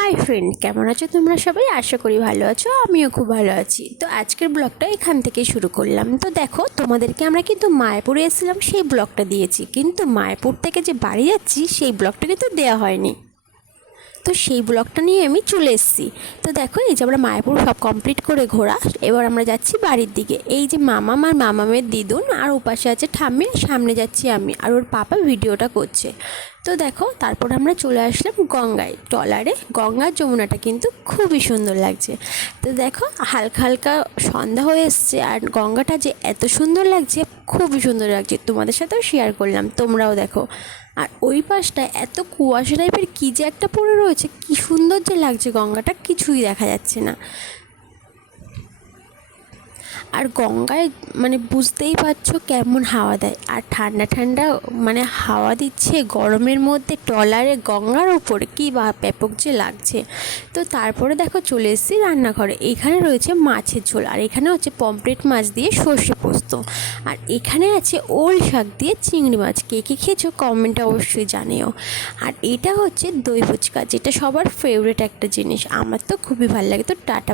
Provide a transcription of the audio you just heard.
Hi friend, কেমন আছো তোমরা সবাই? আশা করি ভালো আছো, আমিও খুব ভালো আছি। তো আজকের ব্লগটা এখান থেকে শুরু করলাম। তো দেখো, তোমাদেরকে আমরা কিন্তু মায়াপুরে এসেছিলাম সেই ব্লগটা দিয়েছি, কিন্তু মায়াপুর থেকে যে বাড়ি যাচ্ছি সেই ব্লগটা কিন্তু দেওয়া হয়নি। তো সেই ব্লগটা নিয়ে আমি চলে এসেছি। তো দেখো, এই যে আমরা মায়াপুর সব কমপ্লিট করে ঘোরা, এবার আমরা যাচ্ছি বাড়ির দিকে। এই যে মামাম আর মামামের দিদুন, আর ওপাশে আছে ঠাম্মি, সামনে যাচ্ছি আমি, আর ওর পাপা ভিডিওটা করছে। তো দেখো, তারপর আমরা চলে আসলাম গঙ্গায়, ট্রলারে। গঙ্গার যমুনাটা কিন্তু খুবই সুন্দর লাগছে। তো দেখো, হালকা হালকা সন্ধ্যা হয়ে এসছে, আর গঙ্গাটা যে এত সুন্দর লাগছে, খুবই সুন্দর লাগছে। তোমাদের সাথেও শেয়ার করলাম, তোমরাও দেখো। আর ওই পাশটায় এত কুয়াশা টাইপের কী যে একটা পড়ে রয়েছে, কি সুন্দর যে লাগছে গঙ্গাটা, কিছুই দেখা যাচ্ছে না। আর গঙ্গায় মানে বুঝতেই পারছো কেমন হাওয়া দেয়, আর ঠান্ডা ঠান্ডা মানে হাওয়া দিচ্ছে গরমের মধ্যে ট্রলারে গঙ্গার ওপরে, কী ব্যাপক যে লাগছে। তো তারপরে দেখো চলে এসেছি রান্নাঘরে। এখানে রয়েছে মাছের ঝোল, আর এখানে হচ্ছে পমফ্রেট মাছ দিয়ে সর্ষে পোস্ত, আর এখানে আছে ওল শাক দিয়ে চিংড়ি মাছ। কে কে খেয়েছো কমেন্টে অবশ্যই জানিও। আর এটা হচ্ছে দই ফুচকা, যেটা সবার ফেভারিট একটা জিনিস, আমার তো খুবই ভালো লাগে। তো টাটা।